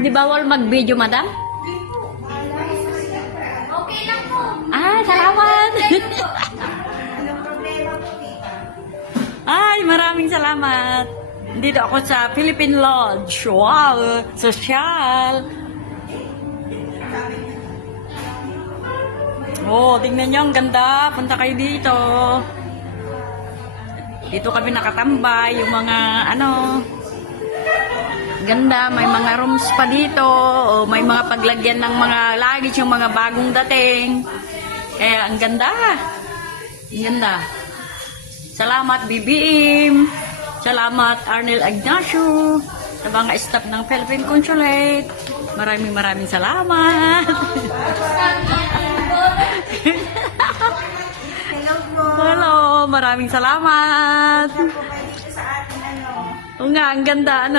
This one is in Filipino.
Di bawal mag-video, madam? Okay lang po. Ah, salamat. Anong problema po, tita? Ay, maraming salamat. Dito ako sa Philippine Lodge. Wow, sosyal. Oh, tingnan nyo, ang ganda. Punta kayo dito. Dito kami nakatambay. Yung mga, ganda. May mga rooms pa dito. O may mga paglagyan ng mga luggage, yung mga bagong dating. Kaya, ang ganda. Ang ganda. Salamat, BBM. Salamat, Arnel Ignacio. Sa mga staff ng Philippine Consulate. Maraming salamat. Hello po. Hello, maraming salamat. Po kayo dito sa ating Oo nga, ang ganda,